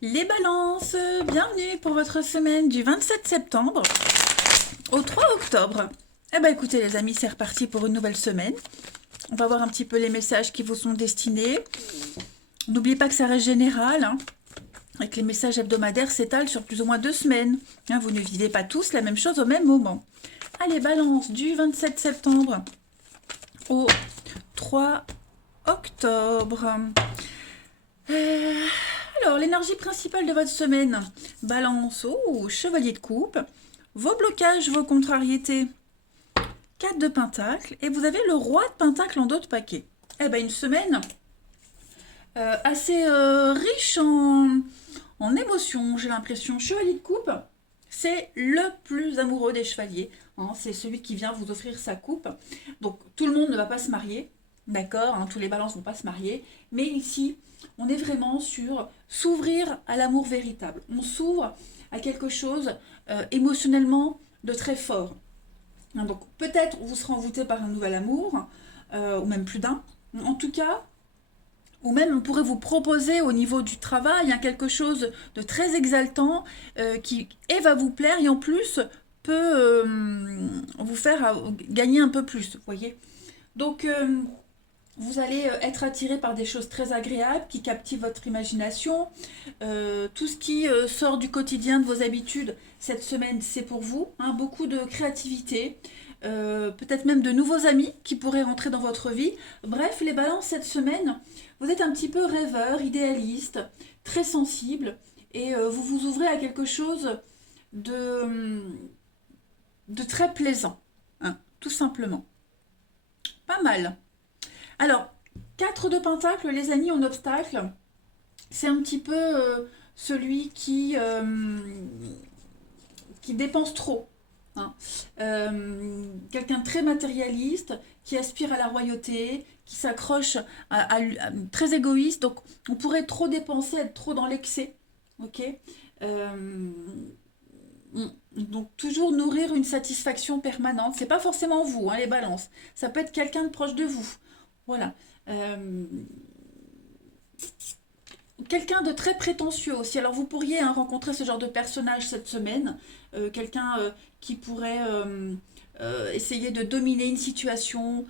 Les balances, bienvenue pour votre semaine du 27 septembre au 3 octobre. Eh ben écoutez les amis, c'est reparti pour une nouvelle semaine. On va voir un petit peu les messages qui vous sont destinés. N'oubliez pas que ça reste général, hein, et que les messages hebdomadaires s'étalent sur plus ou moins 2 semaines. Hein, vous ne vivez pas tous la même chose au même moment. Allez, balance du 27 septembre au 3 octobre. Euh, Alors, l'énergie principale de votre semaine, balance, oh, chevalier de coupe, vos blocages, vos contrariétés, 4 de pentacle, et vous avez le roi de pentacle en dos de paquet. Eh ben, une semaine assez riche en émotions, j'ai l'impression. Chevalier de coupe, c'est le plus amoureux des chevaliers, hein, c'est celui qui vient vous offrir sa coupe. Donc, tout le monde ne va pas se marier, d'accord, hein, tous les balances ne vont pas se marier, mais ici, on est vraiment sur s'ouvrir à l'amour véritable. On s'ouvre à quelque chose émotionnellement de très fort. Hein, donc peut-être vous serez envoûté par un nouvel amour, ou même plus d'un. En tout cas, ou même on pourrait vous proposer au niveau du travail, hein, quelque chose de très exaltant qui et va vous plaire et en plus peut vous faire gagner un peu plus, vous voyez. Donc vous allez être attiré par des choses très agréables qui captivent votre imagination. Tout ce qui sort du quotidien de vos habitudes, cette semaine, c'est pour vous. Hein, beaucoup de créativité, peut-être même de nouveaux amis qui pourraient rentrer dans votre vie. Bref, les balances, cette semaine, vous êtes un petit peu rêveur, idéaliste, très sensible, et vous vous ouvrez à quelque chose de, de très plaisant, hein, tout simplement. Pas mal. Alors, 4 de pentacle, les amis en obstacle, c'est un petit peu celui qui dépense trop. Hein. Quelqu'un de très matérialiste, qui aspire à la royauté, qui s'accroche très égoïste. Donc, on pourrait trop dépenser, être trop dans l'excès. Ok. Euh, donc, toujours nourrir une satisfaction permanente. C'est pas forcément vous, hein, les balances. Ça peut être quelqu'un de proche de vous. Voilà. Euh, Quelqu'un de très prétentieux aussi. Alors vous pourriez hein, rencontrer ce genre de personnage cette semaine. Quelqu'un qui pourrait essayer de dominer une situation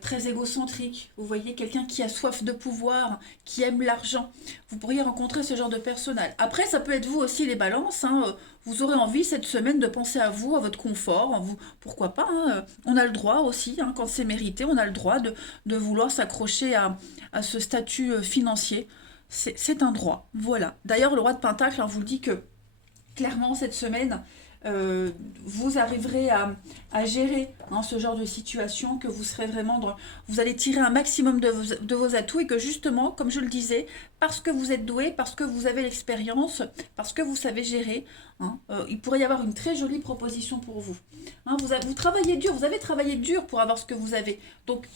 très égocentrique. Vous voyez, quelqu'un qui a soif de pouvoir, qui aime l'argent. Vous pourriez rencontrer ce genre de personnage. Après, ça peut être vous aussi les balances. Hein, vous aurez envie cette semaine de penser à vous, à votre confort. Pourquoi pas hein, on a le droit aussi, hein, quand c'est mérité, on a le droit de vouloir s'accrocher à ce statut financier. C'est un droit, voilà. D'ailleurs, le roi de Pentacle, on vous le dit que clairement cette semaine, vous arriverez à gérer hein, ce genre de situation, que vous serez vraiment vous allez tirer un maximum de vos atouts et que justement, comme je le disais, parce que vous êtes doué, parce que vous avez l'expérience, parce que vous savez gérer, hein, il pourrait y avoir une très jolie proposition pour vous. Hein, vous travaillez dur, vous avez travaillé dur pour avoir ce que vous avez. Donc,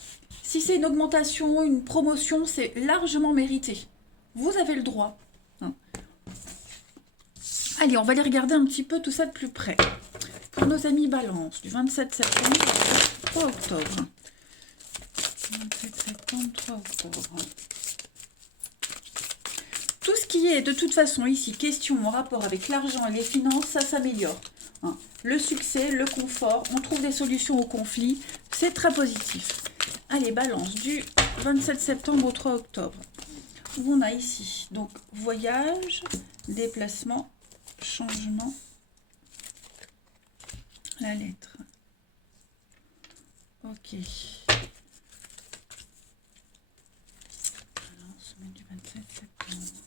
si c'est une augmentation, une promotion, c'est largement mérité. Vous avez le droit. Hein. Allez, on va aller regarder un petit peu tout ça de plus près. Pour nos amis Balance, du 27 septembre au 3 octobre. 27 septembre, 3 octobre. Tout ce qui est de toute façon ici question en rapport avec l'argent et les finances, ça s'améliore. Hein. Le succès, le confort, on trouve des solutions aux conflits, c'est très positif. Allez, Balance, du 27 septembre au 3 octobre. Où on a ici donc voyage, déplacement, changement, la lettre. Ok. Alors, semaine du 27 septembre,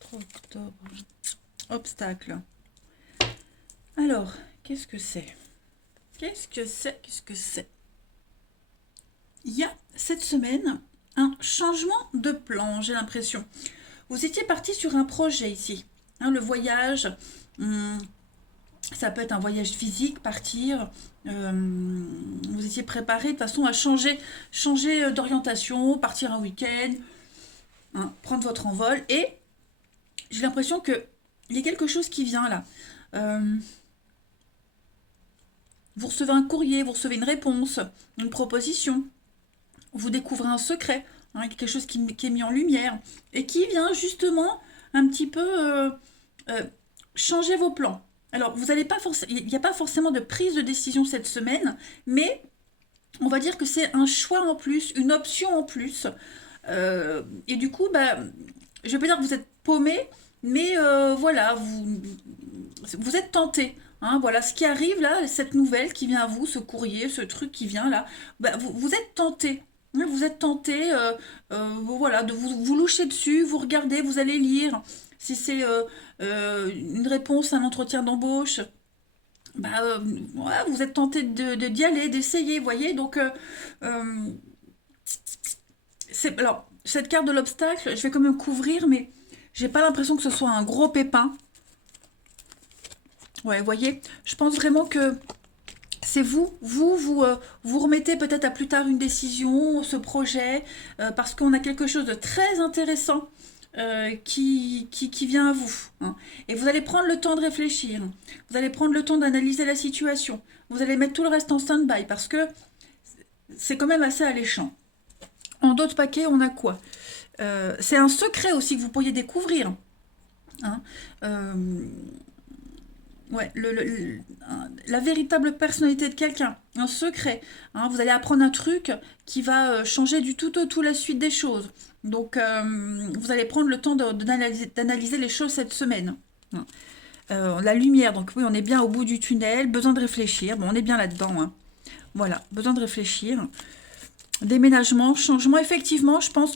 3 octobre. Obstacle. Alors, qu'est-ce que c'est? Qu'est-ce que c'est? Qu'est-ce que c'est? Il y a cette semaine un changement de plan, j'ai l'impression. Vous étiez parti sur un projet ici. Hein, le voyage, ça peut être un voyage physique, partir. Vous étiez préparé de toute façon à changer d'orientation, partir un week-end, hein, prendre votre envol. Et j'ai l'impression qu'il y a quelque chose qui vient là. Euh, vous recevez un courrier, vous recevez une réponse, une proposition. Vous découvrez un secret, hein, quelque chose qui est mis en lumière et qui vient justement. un petit peu euh, changer vos plans. Alors, vous allez pas forcément, il n'y a pas forcément de prise de décision cette semaine, mais on va dire que c'est un choix en plus, une option en plus. Et du coup, bah, je vais pas dire que vous êtes paumé, mais voilà, vous êtes tenté. Hein, voilà, ce qui arrive là, cette nouvelle qui vient à vous, ce courrier, ce truc qui vient là, bah, vous êtes tenté. Hein, vous êtes tenté, voilà, de vous loucher dessus, vous regardez, vous allez lire. Si c'est une réponse à un entretien d'embauche, bah, ouais, vous êtes tenté d'y aller, d'essayer, vous voyez. Donc, euh, alors, cette carte de l'obstacle, je vais quand même couvrir, mais j'ai pas l'impression que ce soit un gros pépin. Ouais, vous voyez, je pense vraiment que c'est vous remettez peut-être à plus tard une décision, ce projet, parce qu'on a quelque chose de très intéressant qui vient à vous. Hein. Et vous allez prendre le temps de réfléchir, vous allez prendre le temps d'analyser la situation, vous allez mettre tout le reste en stand-by, parce que c'est quand même assez alléchant. En d'autres paquets, on a quoi? C'est un secret aussi que vous pourriez découvrir. Hein. Euh, ouais, la véritable personnalité de quelqu'un, un secret. Hein, vous allez apprendre un truc qui va changer du tout au tout la suite des choses. Donc, vous allez prendre le temps d'analyser les choses cette semaine. Hein. La lumière, donc oui, on est bien au bout du tunnel, besoin de réfléchir. Bon, on est bien là-dedans. Hein. Voilà, besoin de réfléchir. Déménagement, changement, effectivement, je pense.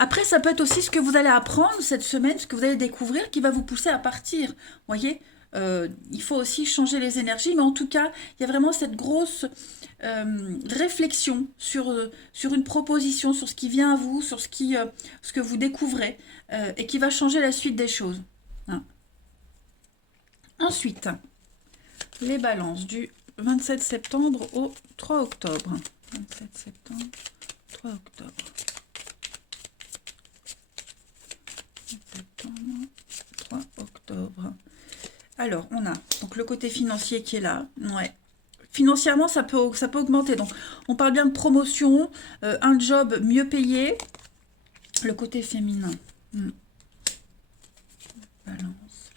Après, ça peut être aussi ce que vous allez apprendre cette semaine, ce que vous allez découvrir qui va vous pousser à partir. Vous voyez, il faut aussi changer les énergies, mais en tout cas, il y a vraiment cette grosse réflexion sur une proposition, sur ce qui vient à vous, sur ce que vous découvrez, et qui va changer la suite des choses. Hein. Ensuite, les balances du 27 septembre au 3 octobre. 27 septembre, 3 octobre. 27 septembre, 3 octobre. Alors, on a donc le côté financier qui est là. Ouais. Financièrement, ça peut augmenter. Donc, on parle bien de promotion, un job mieux payé. Le côté féminin. Balance.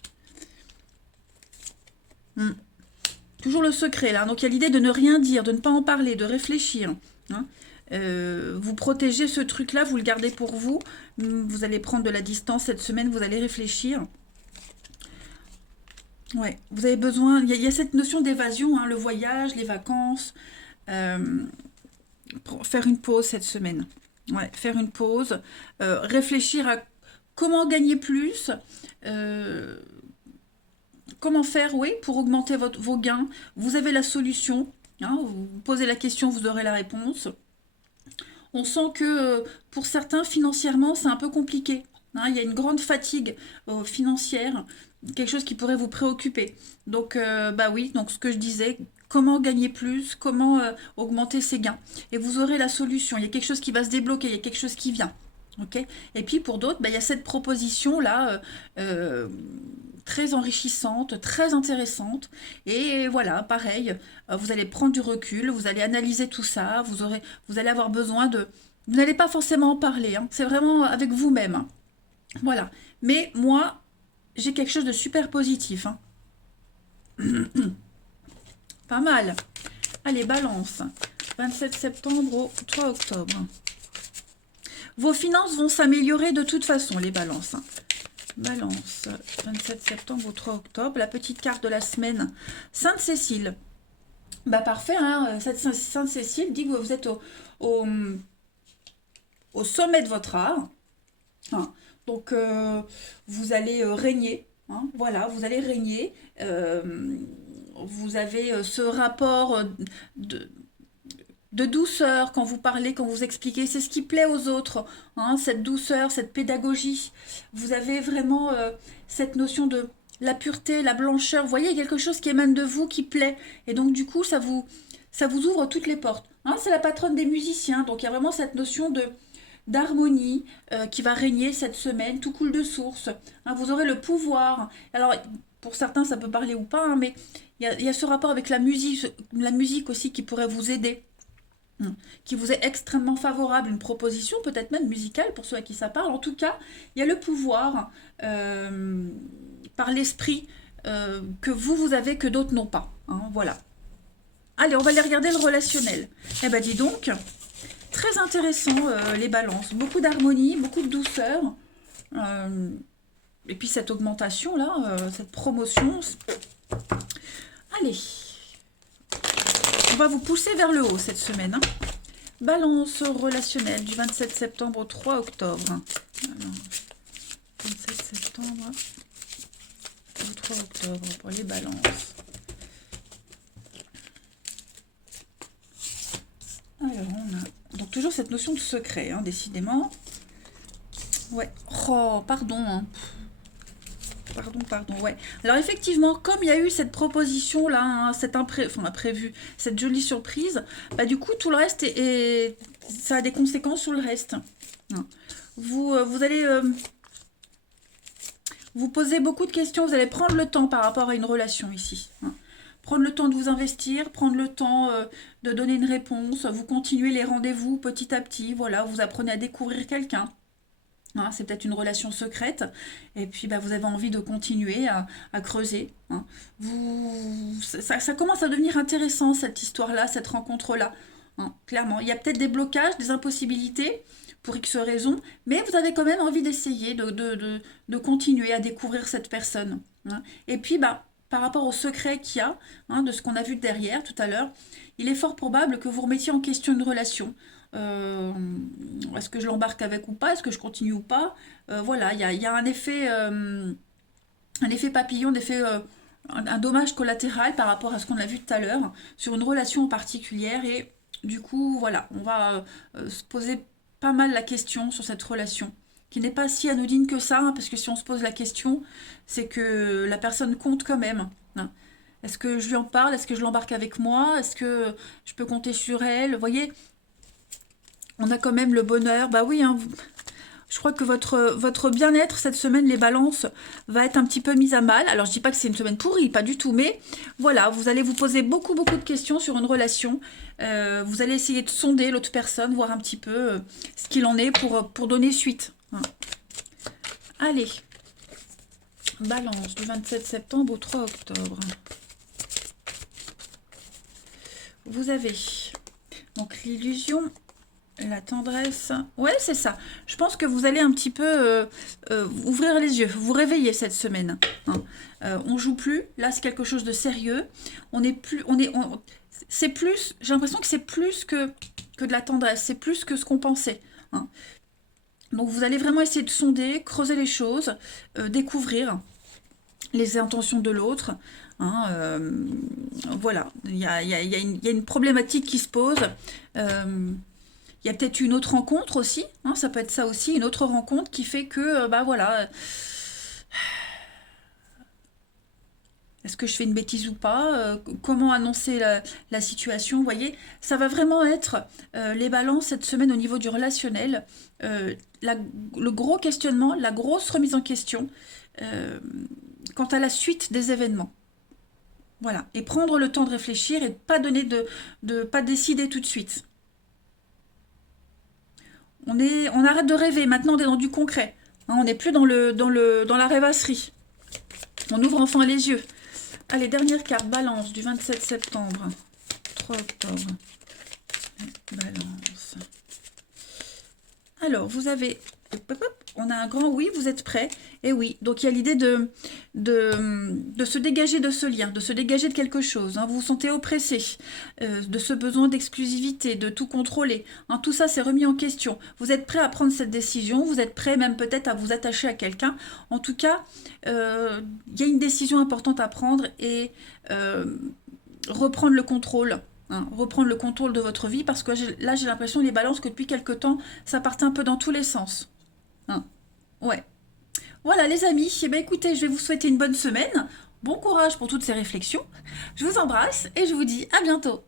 Toujours le secret, là. Donc, il y a l'idée de ne rien dire, de ne pas en parler, de réfléchir. Hein. Vous protégez ce truc-là, vous le gardez pour vous. Vous allez prendre de la distance cette semaine, vous allez réfléchir. Ouais, vous avez besoin. Il y a cette notion d'évasion, hein, le voyage, les vacances. Faire une pause cette semaine. Ouais, faire une pause. Réfléchir à comment gagner plus. Comment faire, oui, pour augmenter vos gains. Vous avez la solution. Hein, vous posez la question, vous aurez la réponse. On sent que pour certains, financièrement, c'est un peu compliqué. Hein, il y a une grande fatigue financière, quelque chose qui pourrait vous préoccuper. Donc, bah oui, donc ce que je disais, comment gagner plus, comment augmenter ses gains. Et vous aurez la solution. Il y a quelque chose qui va se débloquer, il y a quelque chose qui vient. Ok. Et puis pour d'autres, bah, il y a cette proposition-là, très enrichissante, très intéressante. Et voilà, pareil, vous allez prendre du recul, vous allez analyser tout ça, vous allez avoir besoin de... Vous n'allez pas forcément en parler, hein, c'est vraiment avec vous-même. Hein. Voilà. Mais moi, j'ai quelque chose de super positif. Hein. Pas mal. Allez, balance. 27 septembre au 3 octobre. Vos finances vont s'améliorer de toute façon, les balances. Balance, 27 septembre au 3 octobre. La petite carte de la semaine, Sainte-Cécile. Bah parfait, hein, cette Sainte-Cécile dit que vous êtes au sommet de votre art. Hein. Donc, vous allez régner. Hein, voilà, vous allez régner. Vous avez ce rapport de douceur quand vous parlez, quand vous expliquez. C'est ce qui plaît aux autres, hein, cette douceur, cette pédagogie. Vous avez vraiment cette notion de la pureté, la blancheur. Vous voyez, quelque chose qui émane de vous, qui plaît. Et donc, du coup, ça vous ouvre toutes les portes. Hein, c'est la patronne des musiciens. Donc, il y a vraiment cette notion d'harmonie qui va régner cette semaine. Tout coule de source. Hein, vous aurez le pouvoir. Alors, pour certains, ça peut parler ou pas, hein, mais il y a ce rapport avec la musique aussi qui pourrait vous aider. qui vous est extrêmement favorable, une proposition peut-être même musicale pour ceux à qui ça parle. En tout cas, il y a le pouvoir par l'esprit que vous avez que d'autres n'ont pas. Hein, voilà. Allez, on va aller regarder le relationnel. Eh ben dis donc, très intéressant les balances. Beaucoup d'harmonie, beaucoup de douceur. Et puis cette augmentation là, cette promotion. Allez, on va vous pousser vers le haut cette semaine. Hein. Balance relationnelle du 27 septembre au 3 octobre. Alors, 27 septembre au 3 octobre pour les balances. Alors, on a donc toujours cette notion de secret, hein, décidément. Ouais. Oh, pardon. Hein. Pardon, ouais. Alors effectivement, comme il y a eu cette proposition là, hein, cette imprévu, cette jolie surprise, bah du coup tout le reste ça a des conséquences sur le reste. Vous allez vous poser beaucoup de questions, vous allez prendre le temps par rapport à une relation ici. Hein. Prendre le temps de vous investir, prendre le temps de donner une réponse, vous continuez les rendez-vous petit à petit, voilà, vous apprenez à découvrir quelqu'un. Hein, c'est peut-être une relation secrète, et puis bah, vous avez envie de continuer à creuser. Hein. Ça commence à devenir intéressant, cette histoire-là, cette rencontre-là. Hein, clairement, il y a peut-être des blocages, des impossibilités, pour X raisons, mais vous avez quand même envie d'essayer, de continuer à découvrir cette personne. Hein. Et puis, bah, par rapport au secret qu'il y a, hein, de ce qu'on a vu derrière tout à l'heure, il est fort probable que vous remettiez en question une relation. Est-ce que je l'embarque avec ou pas? Est-ce que je continue ou pas? Voilà, il y a un effet papillon, un dommage collatéral par rapport à ce qu'on a vu tout à l'heure sur une relation en particulière. Et du coup, voilà, on va se poser pas mal la question sur cette relation qui n'est pas si anodine que ça, hein, parce que si on se pose la question, c'est que la personne compte quand même. Hein. Est-ce que je lui en parle? Est-ce que je l'embarque avec moi? Est-ce que je peux compter sur elle? Vous voyez, on a quand même le bonheur. Bah oui, hein, je crois que votre bien-être cette semaine, les balances, va être un petit peu mise à mal. Alors je dis pas que c'est une semaine pourrie, pas du tout, mais voilà, vous allez vous poser beaucoup de questions sur une relation. Vous allez essayer de sonder l'autre personne, voir un petit peu ce qu'il en est pour donner suite. Hein. Allez, balance du 27 septembre au 3 octobre. Vous avez donc l'illusion, la tendresse. Ouais, c'est ça. Je pense que vous allez un petit peu ouvrir les yeux, vous réveiller cette semaine. Hein. On joue plus. Là, c'est quelque chose de sérieux. C'est plus. J'ai l'impression que c'est plus que de la tendresse. C'est plus que ce qu'on pensait. Hein. Donc, vous allez vraiment essayer de sonder, creuser les choses, découvrir les intentions de l'autre. Hein, voilà. Il y a une problématique qui se pose. Il y a peut-être une autre rencontre aussi, hein, ça peut être ça aussi, une autre rencontre qui fait que, bah voilà, est-ce que je fais une bêtise ou pas? Comment annoncer la situation? Vous voyez, ça va vraiment être les balances cette semaine au niveau du relationnel, le gros questionnement, la grosse remise en question quant à la suite des événements. Voilà, et prendre le temps de réfléchir et de pas donner de pas décider tout de suite. On arrête de rêver, maintenant on est dans du concret. Hein, on n'est plus dans la rêvasserie. On ouvre enfin les yeux. Allez, dernière carte, balance du 27 septembre. 3 octobre. Balance. Alors, vous avez... On a un grand oui, vous êtes prêts. Et oui, donc il y a l'idée de se dégager de ce lien, de se dégager de quelque chose. Hein. Vous vous sentez oppressé de ce besoin d'exclusivité, de tout contrôler. Hein. Tout ça, c'est remis en question. Vous êtes prêt à prendre cette décision, vous êtes prêt même peut-être à vous attacher à quelqu'un. En tout cas, il y a une décision importante à prendre et reprendre le contrôle. Hein, reprendre le contrôle de votre vie parce que là, j'ai l'impression, les balances, que depuis quelque temps, ça partait un peu dans tous les sens. Hein. Ouais. Voilà les amis, eh bien, écoutez, je vais vous souhaiter une bonne semaine. Bon courage pour toutes ces réflexions. Je vous embrasse et je vous dis à bientôt.